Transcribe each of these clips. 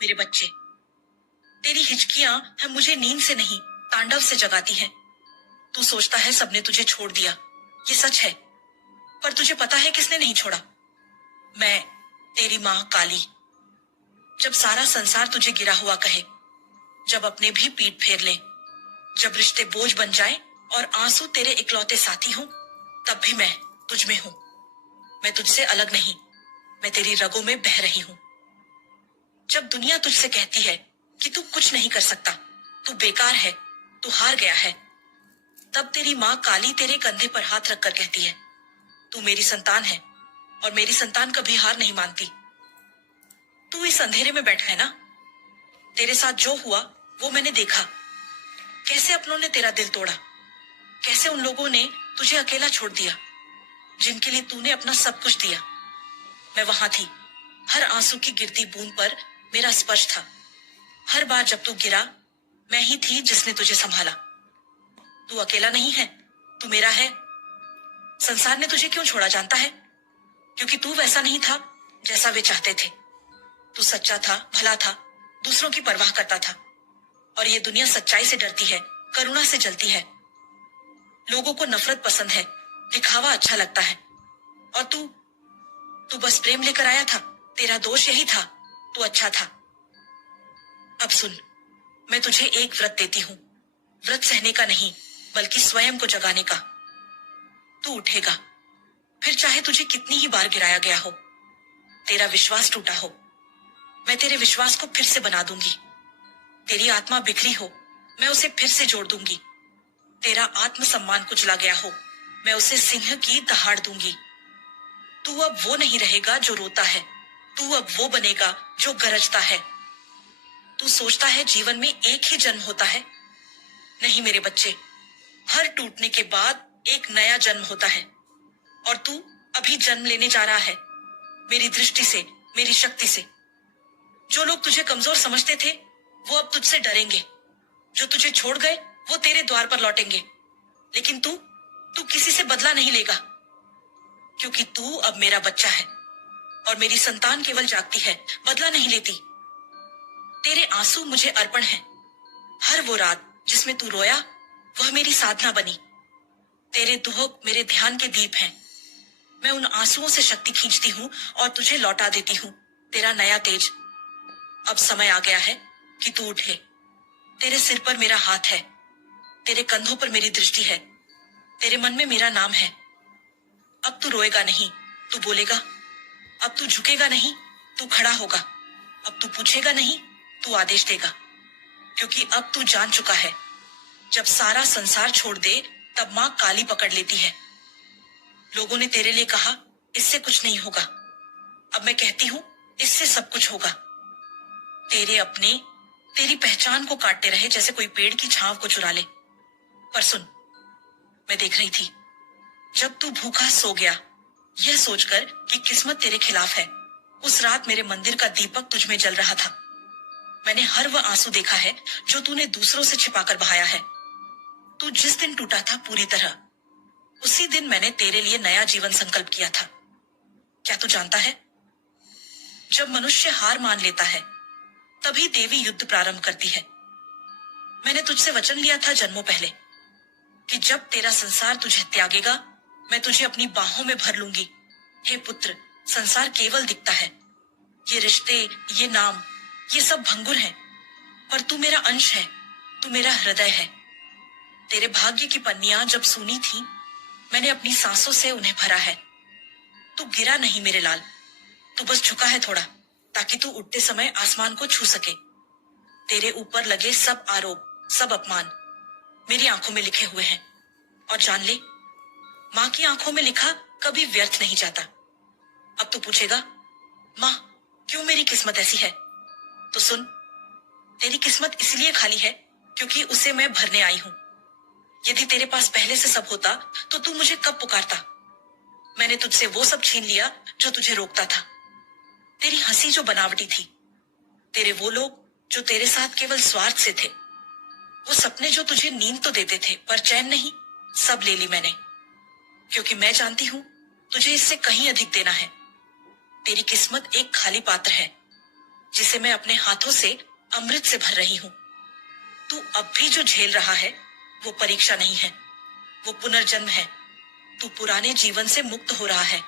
मेरे बच्चे, तेरी हिचकियां है मुझे नींद से नहीं तांडव से जगाती हैं। तू सोचता है सबने तुझे छोड़ दिया, ये सच है, पर तुझे पता है किसने नहीं छोड़ा? मैं, तेरी माँ काली। जब सारा संसार तुझे गिरा हुआ कहे, जब अपने भी पीठ फेर ले, जब रिश्ते बोझ बन जाए और आंसू तेरे इकलौते साथी हों, तब भी मैं तुझ में हूं। मैं तुझसे अलग नहीं, मैं तेरी रगों में बह रही हूं। जब दुनिया तुझसे कहती है कि तू कुछ नहीं कर सकता, तू बेकार है, तू हार गया है, तब तेरी माँ काली तेरे कंधे पर हाथ रखकर कहती है, तू मेरी संतान है और मेरी संतान कभी हार नहीं मानती। तू इस अंधेरे में बैठा है ना, तेरे साथ जो हुआ वो मैंने देखा। कैसे अपनों ने तेरा दिल तोड़ा, कैसे उन लोगों ने तुझे अकेला छोड़ दिया जिनके लिए तूने अपना सब कुछ दिया। मैं वहां थी, हर आंसू की गिरती बूंद पर मेरा स्पर्श था। हर बार जब तू गिरा, मैं ही थी जिसने तुझे संभाला। तू अकेला नहीं है, तू मेरा है। संसार ने तुझे क्यों छोड़ा जानता है? क्योंकि तू वैसा नहीं था जैसा वे चाहते थे। तू सच्चा था, भला था, दूसरों की परवाह करता था। और ये दुनिया सच्चाई से डरती है, करुणा से जलती है। लोगों को नफरत पसंद है, दिखावा अच्छा लगता है। और तू बस प्रेम लेकर आया था। तेरा दोष यही था, तू अच्छा था। अब सुन, मैं तुझे एक व्रत देती हूँ। व्रत सहने का नहीं, बल्कि स्वयं को जगाने का। तू उठेगा, फिर चाहे तुझे कितनी ही बार गिराया गया हो, तेरा विश्वास टूटा हो, मैं तेरे विश्वास को फिर से बना दूंगी। तेरी आत्मा बिखरी हो, मैं उसे फिर से जोड़ दूंगी। तेरा आत्मसम्मान कुचला गया हो, मैं उसे सिंह की दहाड़ दूंगी। तू अब वो नहीं रहेगा जो रोता है, तू अब वो बनेगा जो गरजता है। तू सोचता है जीवन में एक ही जन्म होता है। नहीं मेरे बच्चे, हर टूटने के बाद एक नया जन्म होता है। और तू अभी जन्म लेने जा रहा है, मेरी दृष्टि से, मेरी शक्ति से। जो लोग तुझे कमजोर समझते थे, वो अब तुझसे डरेंगे। जो तुझे छोड़ गए, वो तेरे द्वार पर लौटेंगे। लेकिन तू किसी से बदला नहीं लेगा, क्योंकि तू अब मेरा बच्चा है और मेरी संतान केवल जागती है, बदला नहीं लेती। तेरे आंसू मुझे अर्पण है। हर वो रात जिसमें तू रोया, वह मेरी साधना बनी। तेरे दुख मेरे ध्यान के दीप हैं। मैं उन आंसुओं से शक्ति खींचती हूँ और तुझे लौटा देती हूँ तेरा नया तेज। अब समय आ गया है कि तू उठे। तेरे सिर पर मेरा हाथ है, तेरे कंधों पर मेरी दृष्टि है, तेरे मन में मेरा नाम है। अब तू रोएगा नहीं, तू बोलेगा। अब तू झुकेगा नहीं, तू खड़ा होगा। अब तू पूछेगा नहीं, तू आदेश देगा। क्योंकि अब तू जान चुका है, जब सारा संसार छोड़ दे तब माँ काली पकड़ लेती है। लोगों ने तेरे लिए कहा इससे कुछ नहीं होगा, अब मैं कहती हूँ इससे सब कुछ होगा। तेरे अपने तेरी पहचान को काटते रहे जैसे कोई पेड़ की छांव को चुरा ले। पर सुन, मैं देख रही थी जब तू भूखा सो गया, यह सोचकर कि किस्मत तेरे खिलाफ है। उस रात मेरे मंदिर का दीपक तुझ में जल रहा था। मैंने हर वह आंसू देखा है जो तूने दूसरों से छिपाकर बहाया है। तू जिस दिन टूटा था पूरी तरह, उसी दिन मैंने तेरे लिए नया जीवन संकल्प किया था। क्या तू जानता है, जब मनुष्य हार मान लेता है, तभी देवी युद्ध प्रारंभ करती है। मैंने तुझसे वचन लिया था जन्मों पहले कि जब तेरा संसार तुझे त्यागेगा, मैं तुझे अपनी बाहों में भर लूंगी। हे पुत्र, संसार केवल दिखता है, ये रिश्ते, ये नाम, ये सब भंगुर हैं, पर तू मेरा अंश है, तू मेरा हृदय है। तेरे भाग्य की पन्नियां जब सूनी थी, मैंने अपनी सांसों से उन्हें भरा है। तू गिरा नहीं मेरे लाल, तू बस झुका है थोड़ा, ताकि तू उठते समय आसमान को छू सके। तेरे ऊपर लगे सब आरोप, सब अपमान मेरी आंखों में लिखे हुए हैं। और जान ले, माँ की आंखों में लिखा कभी व्यर्थ नहीं जाता। अब तू पूछेगा, माँ क्यों मेरी किस्मत ऐसी है? तो सुन, तेरी किस्मत इसलिए खाली है क्योंकि उसे मैं भरने आई हूं। यदि तेरे पास पहले से सब होता तो तू मुझे कब पुकारता? मैंने तुझसे वो सब छीन लिया जो तुझे रोकता था। तेरी हंसी जो बनावटी थी, तेरे वो लोग जो तेरे साथ केवल स्वार्थ से थे, वो सपने जो तुझे नींद तो देते थे पर चैन नहीं, सब ले ली मैंने। क्योंकि मैं जानती हूं तुझे इससे कहीं अधिक देना है। तेरी किस्मत एक खाली पात्र है, जिसे मैं अपने हाथों से अमृत से भर रही हूं। तू अब भी जो झेल रहा है वो परीक्षा नहीं है, वो पुनर्जन्म है। तू पुराने जीवन से मुक्त हो रहा है।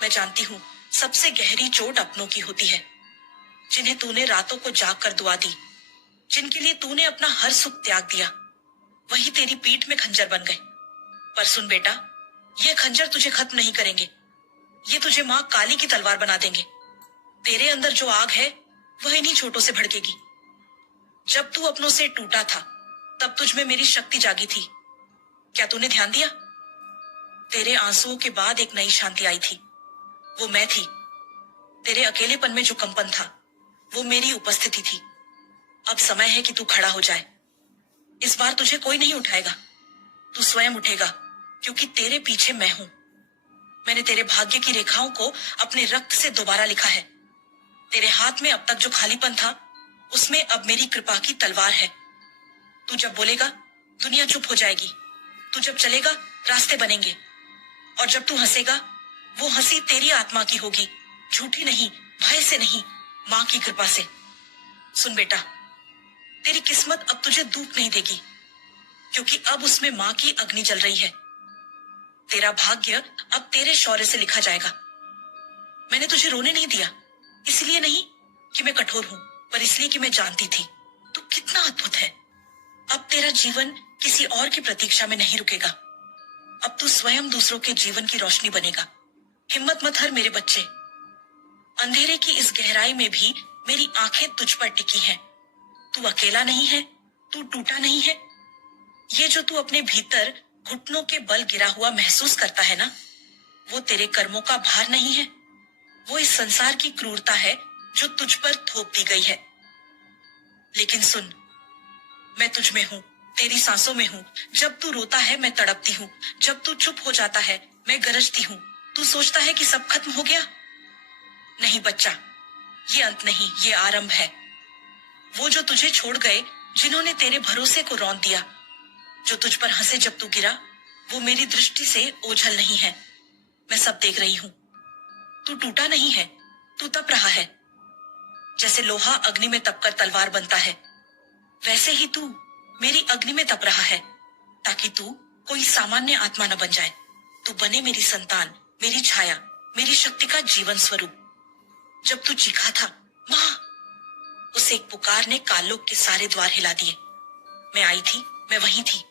मैं जानती हूँ सबसे गहरी चोट अपनों की होती है, जिन्हें तूने रातों को जाग कर दुआ दी, जिनके लिए तूने अपना हर सुख त्याग दिया, वही तेरी पीठ में खंजर बन गए। पर सुन बेटा, ये खंजर तुझे खत्म नहीं करेंगे। ये तुझे माँ काली की तलवार बना देंगे। तेरे अंदर जो आग है वह इन्हीं चोटों से भड़केगी। जब तू अपनों से टूटा था तब तुझ में मेरी शक्ति जागी थी। क्या तूने ध्यान दिया? तेरे आंसुओं के बाद एक नई शांति आई थी। वो मैं थी। तेरे अकेलेपन में जो कंपन था वो मेरी उपस्थिति थी। अब समय है कि तू खड़ा हो जाए। इस बार तुझे कोई नहीं उठाएगा, तू स्वयं उठेगा, क्योंकि तेरे पीछे मैं हूं। मैंने तेरे भाग्य की रेखाओं को अपने रक्त से दोबारा लिखा है। तेरे हाथ में अब तक जो खालीपन था उसमें अब मेरी कृपा की तलवार है। तू जब बोलेगा दुनिया चुप हो जाएगी। तू जब चलेगा रास्ते बनेंगे। और जब तू हंसेगा वो हंसी तेरी आत्मा की होगी, झूठी नहीं, भय से नहीं, माँ की कृपा से। सुन बेटा, तेरी किस्मत अब तुझे दुख नहीं देगी, क्योंकि अब उसमें माँ की अग्नि जल रही है। तेरा भाग्य अब तेरे शौर्य से लिखा जाएगा। मैंने तुझे रोने नहीं दिया, इसलिए नहीं कि मैं कठोर हूं, पर इसलिए कि मैं जानती थी तू कितना अद्भुत है। अब तेरा जीवन किसी और की प्रतीक्षा में नहीं रुकेगा। अब तू स्वयं दूसरों के जीवन की रोशनी बनेगा। हिम्मत मत हर मेरे बच्चे। अंधेरे की इस गहराई में भी मेरी आंखें तुझ पर टिकी हैं। तू अकेला नहीं है, तू टूटा नहीं है। ये जो तू अपने भीतर घुटनों के बल गिरा हुआ महसूस करता है ना, वो तेरे कर्मों का भार नहीं है। वो इस संसार की क्रूरता है जो तुझ पर थोप दी गई है। लेकिन सुन, मैं तुझ में हूं, तेरी सांसों में हूं। जब तू रोता है मैं तड़पती हूं, जब तू चुप हो जाता है मैं गरजती हूं। तू सोचता है कि सब खत्म हो गया? नहीं बच्चा, ये अंत नहीं, ये आरंभ है। वो जो तुझे छोड़ गए, जिन्होंने तेरे भरोसे को रौंद दिया, जो तुझ पर हंसे जब तू गिरा, वो मेरी दृष्टि से ओझल नहीं है। मैं सब देख रही हूं। तू टूटा नहीं है, तू तप रहा है। जैसे लोहा अग्नि में तपकर तलवार बनता है, वैसे ही तू मेरी अग्नि में तप रहा है, ताकि तू कोई सामान्य आत्मा न बन जाए। तू बने मेरी संतान, मेरी छाया, मेरी शक्ति का जीवन स्वरूप। जब तू चीखा था माँ, उस एक पुकार ने कालोक के सारे द्वार हिला दिए। मैं आई थी, मैं वहीं थी,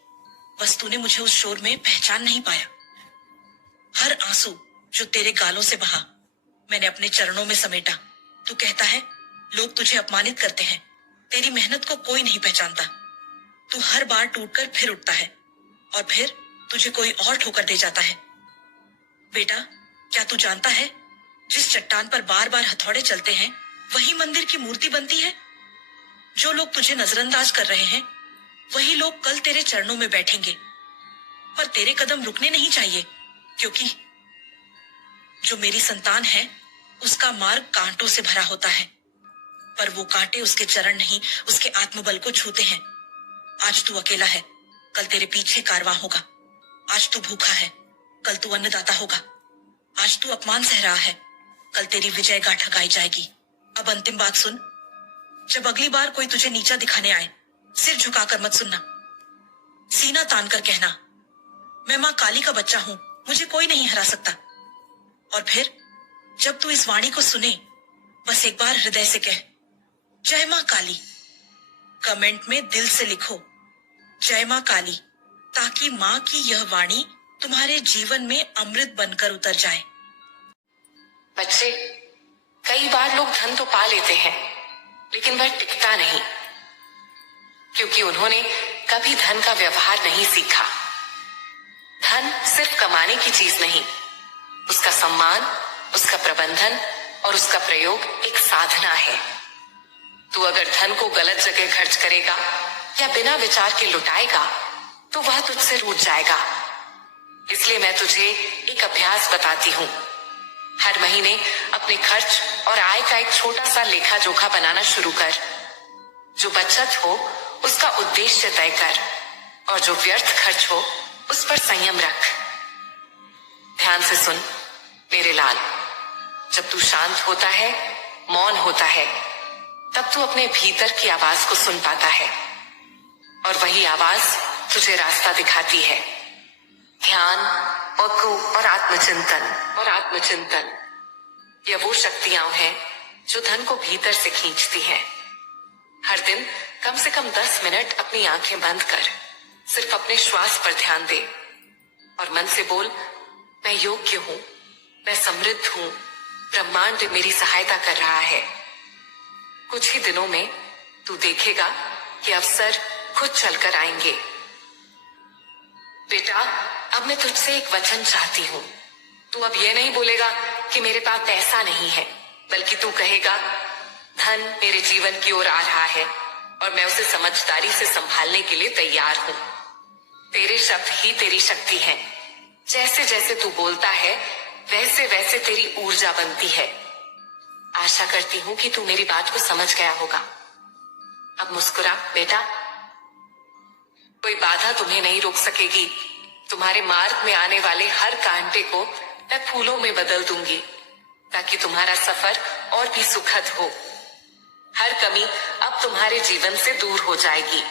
बस तूने मुझे उस शोर में पहचान नहीं पाया। हर आंसू जो तेरे गालों से बहा, मैंने अपने चरणों में समेटा। तू कहता है लोग तुझे अपमानित करते हैं, तेरी मेहनत को कोई नहीं पहचानता। तू हर बार टूटकर फिर उठता है और फिर तुझे कोई और ठोकर दे जाता है। बेटा, क्या तू जानता है जिस चट्टान पर बार बार हथौड़े चलते हैं वही मंदिर की मूर्ति बनती है? जो लोग तुझे नजरअंदाज कर रहे हैं वही लोग कल तेरे चरणों में बैठेंगे। पर तेरे कदम रुकने नहीं चाहिए, क्योंकि जो मेरी संतान है उसका मार्ग कांटों से भरा होता है, पर वो कांटे उसके चरण नहीं, उसके आत्मबल को छूते हैं। आज तू अकेला है, कल तेरे पीछे कारवां होगा। आज तू भूखा है, कल तू अन्नदाता होगा। आज तू अपमान सह रहा है, कल तेरी विजय गाथा गाई जाएगी। अब अंतिम बात सुन, जब अगली बार कोई तुझे नीचा दिखाने आए, सिर झुकाकर मत सुनना। सीना तान कर कहना, मैं माँ काली का बच्चा हूं, मुझे कोई नहीं हरा सकता। और फिर जब तू इस वाणी को सुने, बस एक बार हृदय से कह, जय माँ काली। कमेंट में दिल से लिखो, जय माँ काली, ताकि माँ की यह वाणी तुम्हारे जीवन में अमृत बनकर उतर जाए। बच्चे, कई बार लोग धन तो पा लेते हैं, लेकिन वह टिकता नहीं, क्योंकि उन्होंने कभी धन का व्यवहार नहीं सीखा। धन सिर्फ कमाने की चीज नहीं, उसका सम्मान, उसका प्रबंधन और उसका प्रयोग एक साधना है। तू अगर धन को गलत जगह खर्च करेगा या बिना विचार के लुटाएगा तो वह तुझसे रूठ जाएगा। इसलिए मैं तुझे एक अभ्यास बताती हूँ। हर महीने अपने खर्च और आय का एक छोटा सा लेखा जोखा बनाना शुरू कर। जो बचत हो उसका उद्देश्य तय कर और जो व्यर्थ खर्च हो उस पर संयम रख। ध्यान से सुन मेरे लाल, जब तू शांत होता है, मौन होता है, तब तू अपने भीतर की आवाज को सुन पाता है, और वही आवाज तुझे रास्ता दिखाती है। ध्यान और आत्मचिंतन ये वो शक्तियां हैं जो धन को भीतर से खींचती हैं। हर दिन कम से कम 10 मिनट अपनी आंखें बंद कर सिर्फ अपने श्वास पर ध्यान दे और मन से बोल, मैं योग्य हूं, मैं समृद्ध हूं, ब्रह्मांड मेरी सहायता कर रहा है। कुछ ही दिनों में तू देखेगा कि अवसर खुद चलकर आएंगे। बेटा, अब मैं तुझसे एक वचन चाहती हूँ। तू अब ये नहीं बोलेगा कि मेरे पास पैसा नहीं है, बल्कि तू कहेगा, धन मेरे जीवन की ओर आ रहा है और मैं उसे समझदारी से संभालने के लिए तैयार हूँ। तेरे शब्द ही तेरी शक्ति हैं। जैसे जैसे तू बोलता है, वैसे वैसे तेरी ऊर्जा बनती है। आशा करती हूँ कि तू मेरी बात को समझ गया होगा। अब मुस्कुरा बेटा। कोई बाधा तुम्हें नहीं रोक सकेगी। तुम्हारे मार्ग में आने वाले हर कांटे को मैं फूलों में बदल दूंगी, ताकि तुम्हारा सफर और भी सुखद हो। हर कमी अब तुम्हारे जीवन से दूर हो जाएगी।